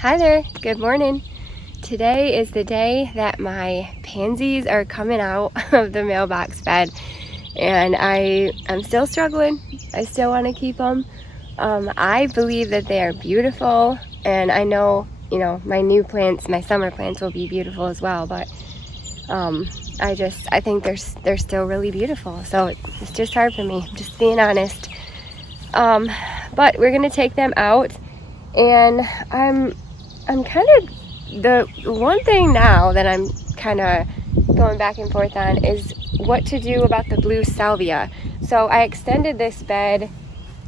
Hi there, good morning. Today is the day that my pansies are coming out of the mailbox bed, and I'm still struggling. I still want to keep them. I believe that they are beautiful, and I know, my new plants, my summer plants will be beautiful as well, but I think they're still really beautiful. So it's just hard for me, just being honest. But we're gonna take them out, and I'm kind of, the one thing now that I'm kind of going back and forth on is what to do about the blue salvia. So I extended this bed,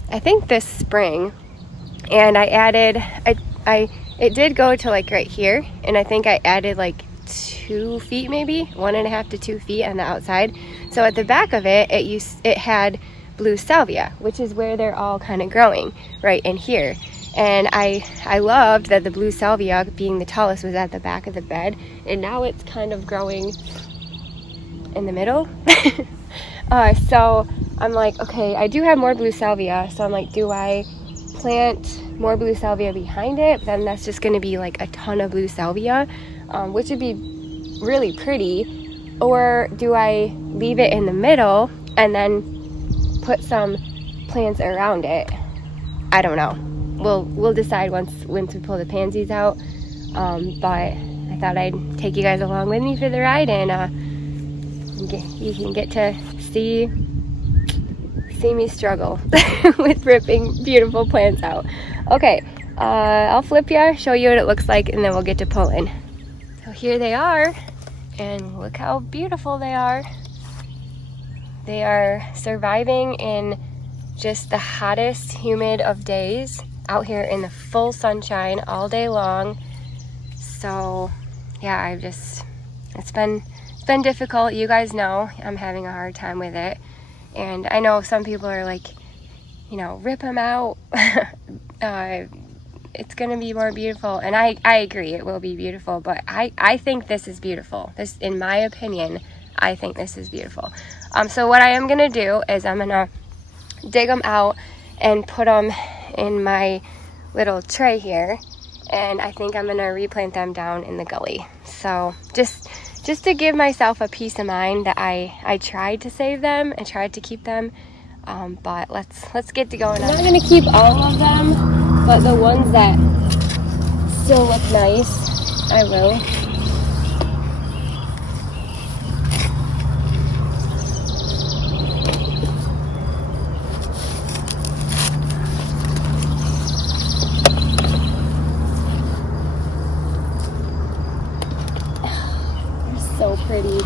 I think this spring, and I added, it did go to like right here, and I think I added like 2 feet, maybe 1.5 to 2 feet on the outside. So at the back of it, it had blue salvia, which is where they're all kind of growing, right in here. And I loved that the blue salvia, being the tallest, was at the back of the bed, and now it's kind of growing in the middle. So I'm like, okay, I do have more blue salvia, so I'm like, do I plant more blue salvia behind it? Then that's just going to be like a ton of blue salvia, which would be really pretty. Or do I leave it in the middle and then put some plants around it? I don't know. We'll decide once we pull the pansies out. But I thought I'd take you guys along with me for the ride, and you can get to see me struggle with ripping beautiful plants out. Okay, I'll flip you, show you what it looks like, and then we'll get to pulling. So here they are, and look how beautiful they are. They are surviving in just the hottest, humid of days, out here in the full sunshine all day long. So yeah, it's been difficult. You guys know I'm having a hard time with it, and I know some people are like, rip them out. It's gonna be more beautiful, and I agree, it will be beautiful, but I think this is beautiful. This, in my opinion, I think this is beautiful. So what I am gonna do is I'm gonna dig them out and put them in my little tray here, and I think I'm gonna replant them down in the gully. So just to give myself a peace of mind that I tried to save them and tried to keep them, but let's get to going. I'm not gonna keep all of them, but the ones that still look nice, I will. So pretty.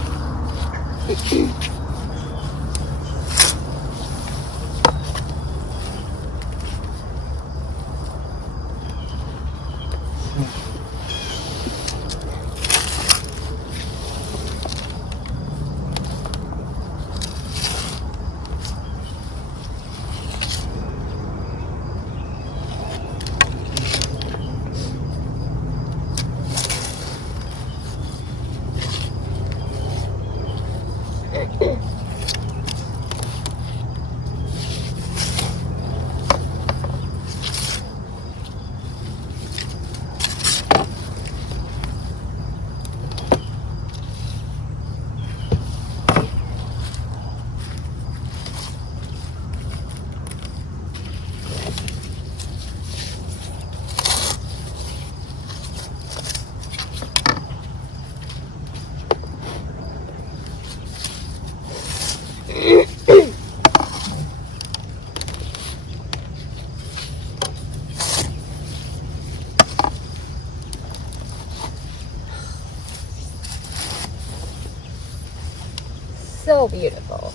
So beautiful.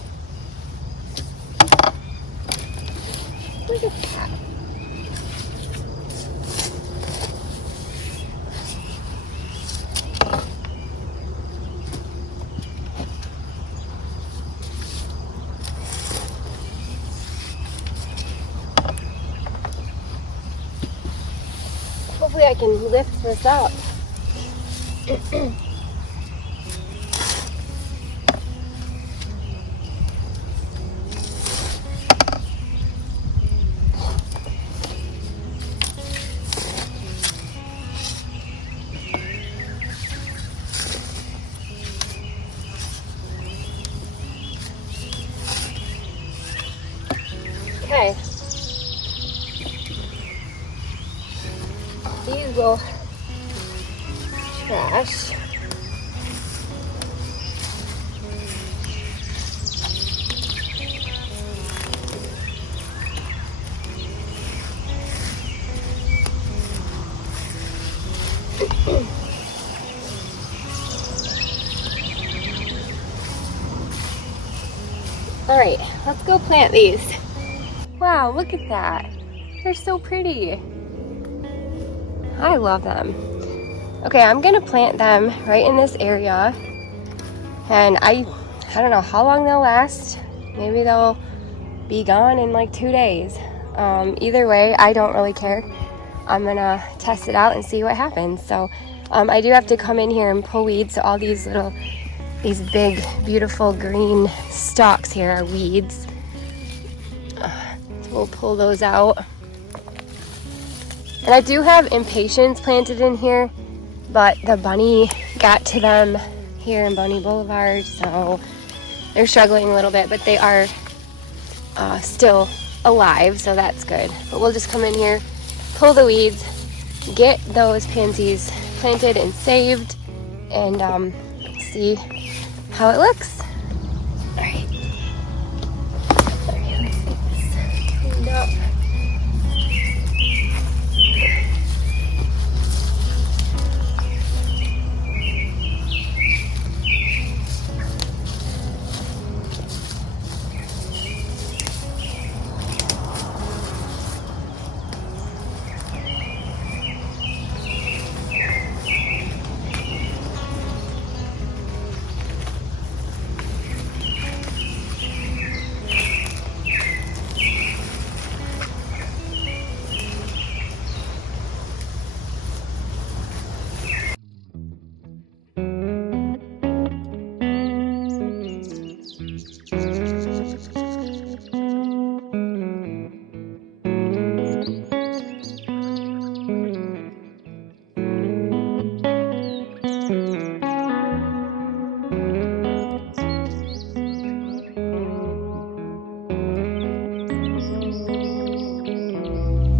Look at that. Hopefully I can lift this up. Okay. These will trash. All right, let's go plant these. Wow, look at that. They're so pretty. I love them. Okay, I'm gonna plant them right in this area. And I don't know how long they'll last. Maybe they'll be gone in like 2 days. Either way, I don't really care. I'm gonna test it out and see what happens. So I do have to come in here and pull weeds. So all these big, beautiful green stalks here are weeds. So we'll pull those out. And I do have impatiens planted in here, but the bunny got to them here in Bunny Boulevard, so they're struggling a little bit, but they are still alive, so that's good. But we'll just come in here, pull the weeds, get those pansies planted and saved, and see how it looks. All right, let's get this cleaned up.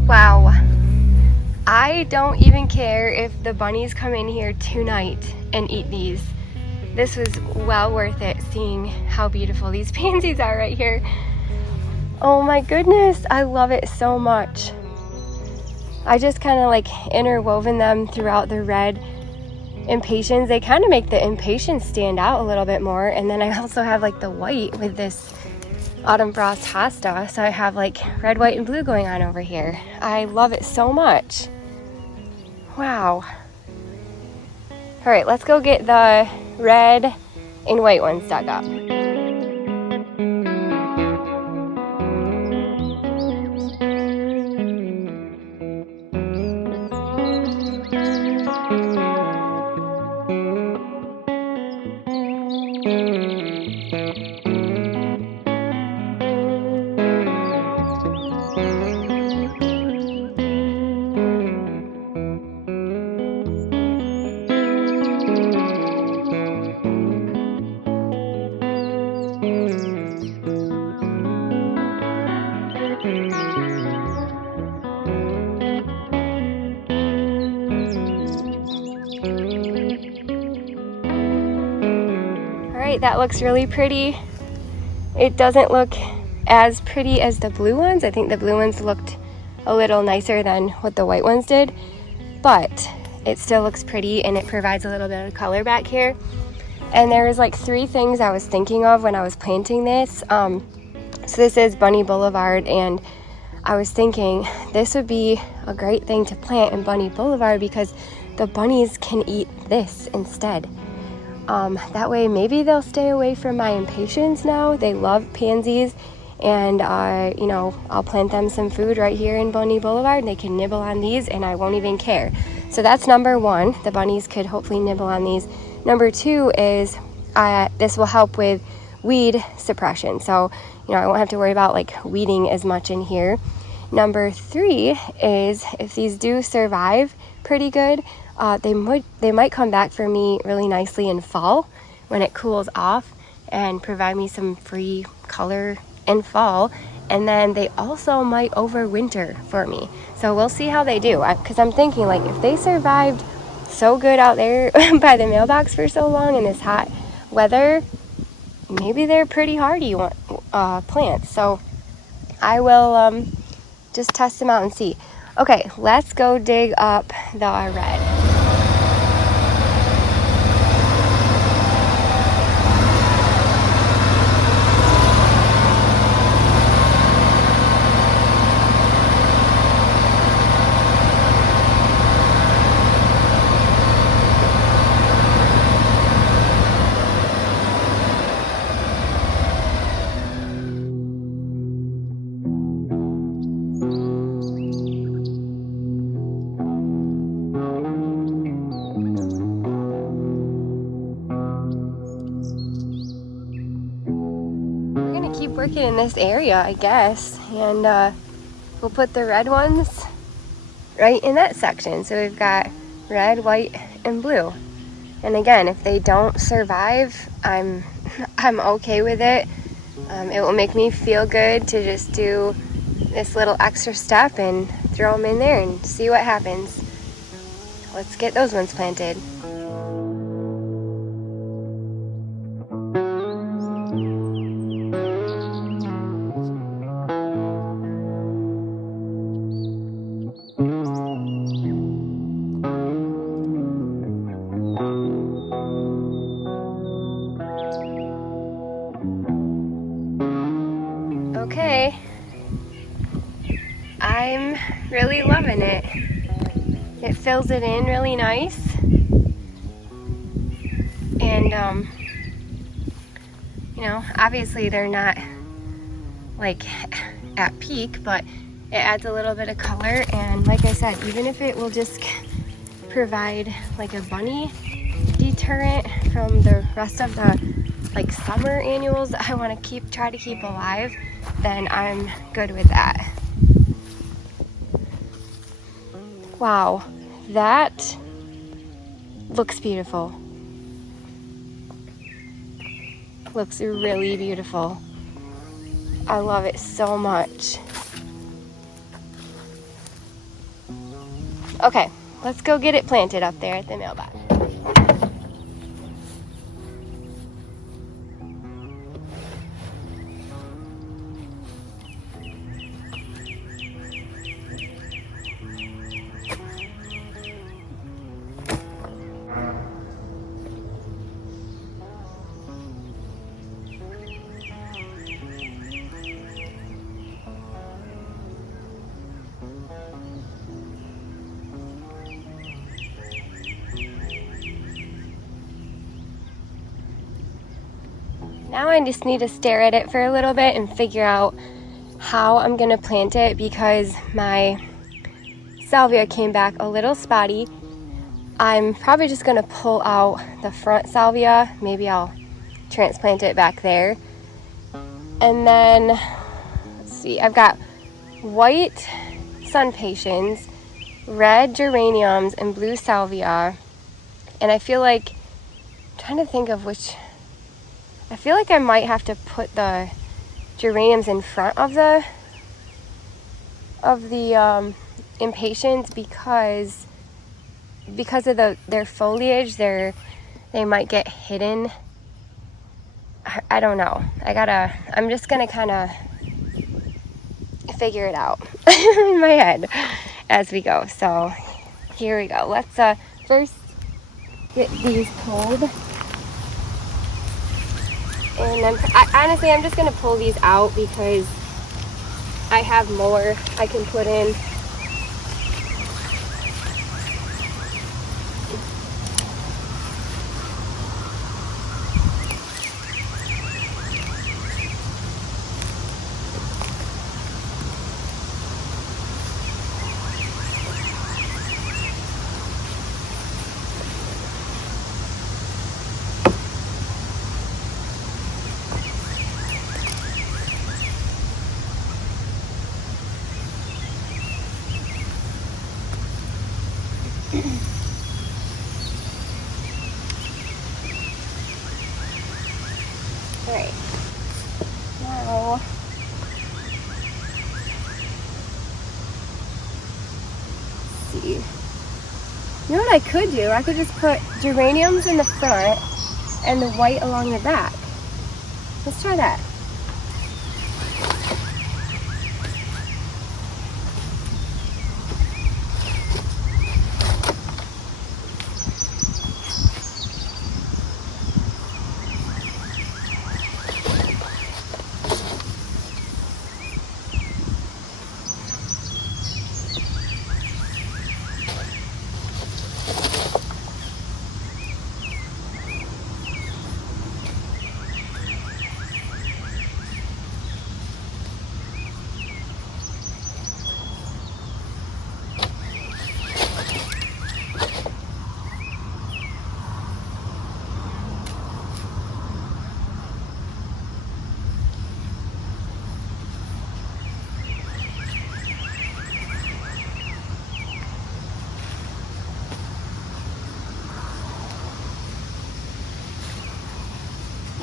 Wow, I don't even care if the bunnies come in here tonight and eat these. This was well worth it, seeing how beautiful these pansies are right here. Oh my goodness, I love it so much. I just kind of like interwoven them throughout the red impatiens. They kind of make the impatiens stand out a little bit more. And then I also have like the white with this autumn frost hosta, so I have like red, white, and blue going on over here. I love it so much. Wow. All right, let's go get the red and white ones dug up. That looks really pretty. It doesn't look as pretty as the blue ones. I think the blue ones looked a little nicer than what the white ones did, but it still looks pretty and it provides a little bit of color back here. And there was like 3 things I was thinking of when I was planting this. So this is Bunny Boulevard, and I was thinking this would be a great thing to plant in Bunny Boulevard because the bunnies can eat this instead. That way maybe they'll stay away from my impatiens now. They love pansies, and you know, I'll plant them some food right here in Bunny Boulevard and they can nibble on these and I won't even care. So that's number 1. The bunnies could hopefully nibble on these. Number 2 is this will help with weed suppression. So, you know, I won't have to worry about like weeding as much in here. Number 3 is if these do survive pretty good, they might come back for me really nicely in fall when it cools off and provide me some free color in fall. and then they also might overwinter for me. So we'll see how they do, because I'm thinking, like, if they survived so good out there by the mailbox for so long in this hot weather, maybe they're pretty hardy plants. So I will just test them out and see. Okay, let's go dig up the red. Keep working in this area, I guess, and we'll put the red ones right in that section. So we've got red, white, and blue. And again, if they don't survive, I'm okay with it. It will make me feel good to just do this little extra step and throw them in there and see what happens. Let's get those ones planted. Okay, I'm really loving it. It fills it in really nice, and you know, obviously they're not like at peak, but it adds a little bit of color. And like I said, even if it will just provide like a bunny deterrent from the rest of the like summer annuals that I want to try to keep alive, then I'm good with that. Wow, that looks beautiful. Looks really beautiful. I love it so much. Okay, let's go get it planted up there at the mailbox. Now I just need to stare at it for a little bit and figure out how I'm gonna plant it, because my salvia came back a little spotty. I'm probably just gonna pull out the front salvia. Maybe I'll transplant it back there. And then, let's see, I've got white sun patiens, red geraniums, and blue salvia. And I feel like, I'm trying to think of which, I feel like I might have to put the geraniums in front of the impatiens, because of their foliage, they might get hidden. I don't know. I'm just gonna kind of figure it out in my head as we go. So here we go. Let's first get these pulled. And honestly, I'm just going to pull these out because I have more I can put in. Alright, now You know what I could do? I could just put geraniums in the front and the white along the back. Let's try that.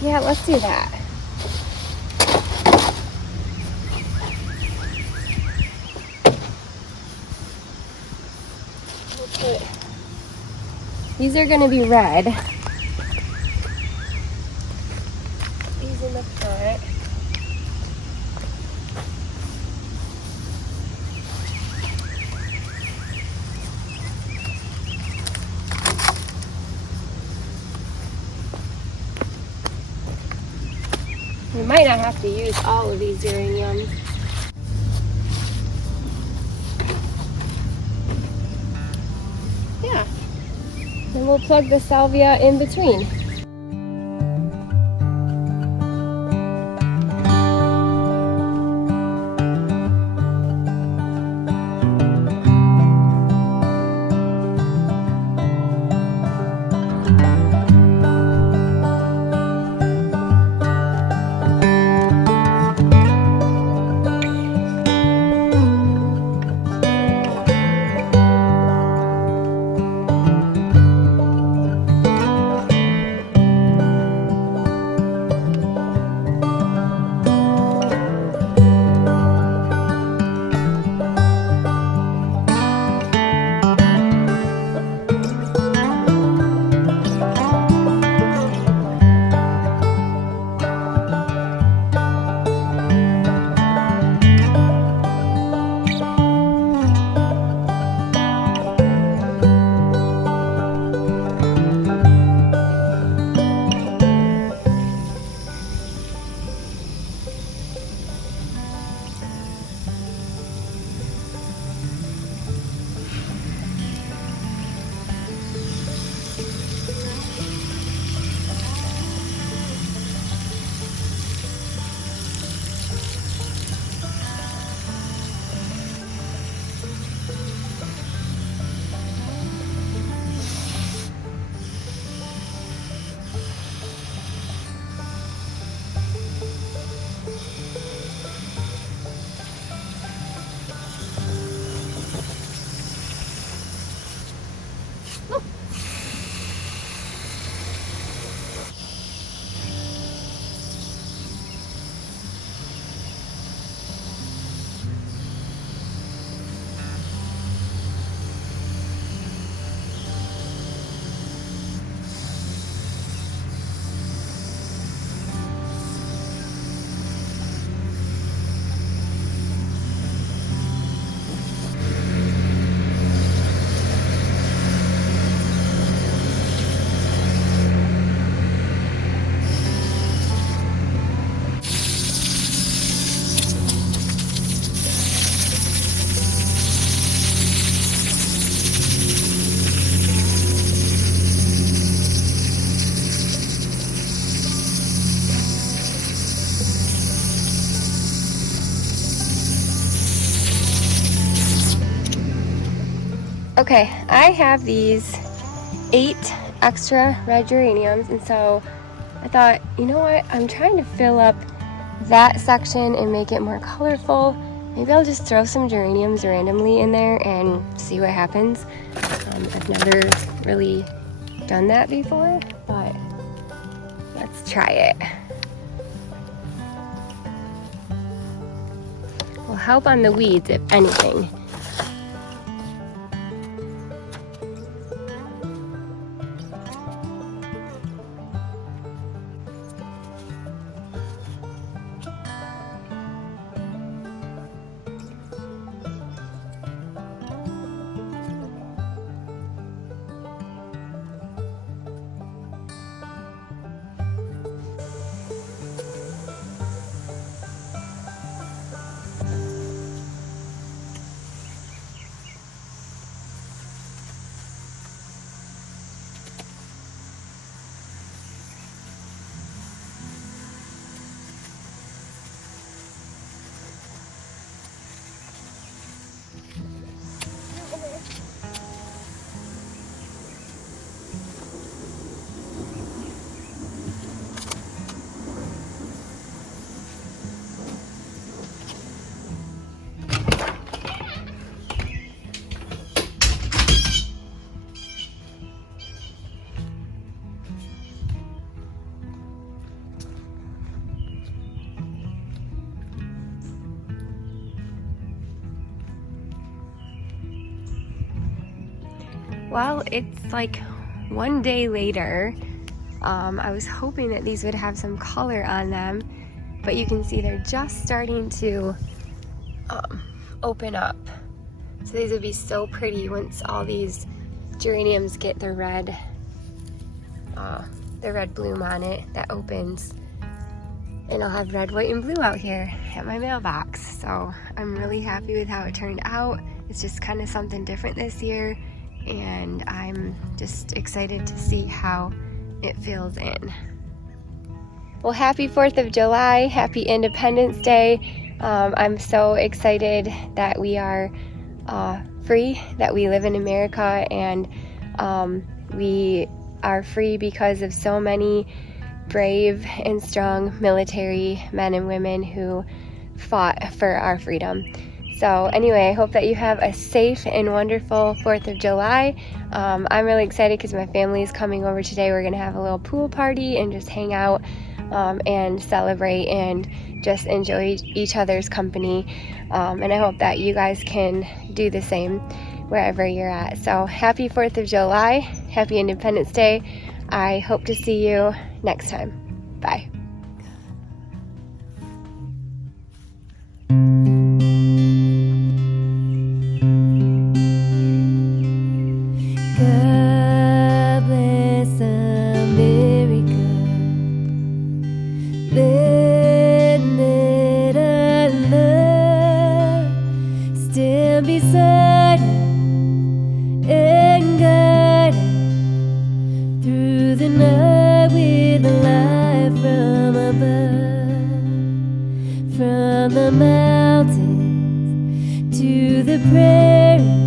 Yeah, let's do that. These are going to be red. These in the front. You might not have to use all of these geraniums. Yeah. Then we'll plug the salvia in between. Okay, I have these 8 extra red geraniums, and so I thought, you know what, I'm trying to fill up that section and make it more colorful. Maybe I'll just throw some geraniums randomly in there and see what happens. I've never really done that before, but let's try it. Will help on the weeds, if anything. Well, it's like one day later. I was hoping that these would have some color on them, but you can see they're just starting to open up. So these would be so pretty once all these geraniums get the red bloom on it that opens. And I'll have red, white, and blue out here at my mailbox. So I'm really happy with how it turned out. It's just kind of something different this year, and I'm just excited to see how it fills in. Well, happy 4th of July, happy Independence Day. I'm so excited that we are free, that we live in America, and we are free because of so many brave and strong military men and women who fought for our freedom. So anyway, I hope that you have a safe and wonderful 4th of July. I'm really excited because my family is coming over today. We're going to have a little pool party and just hang out and celebrate and just enjoy each other's company. And I hope that you guys can do the same wherever you're at. So happy 4th of July, happy Independence Day. I hope to see you next time. Bye. God bless America, land that I love, stand beside her and guide her through the night with a light from above, from the mountains to the prairie.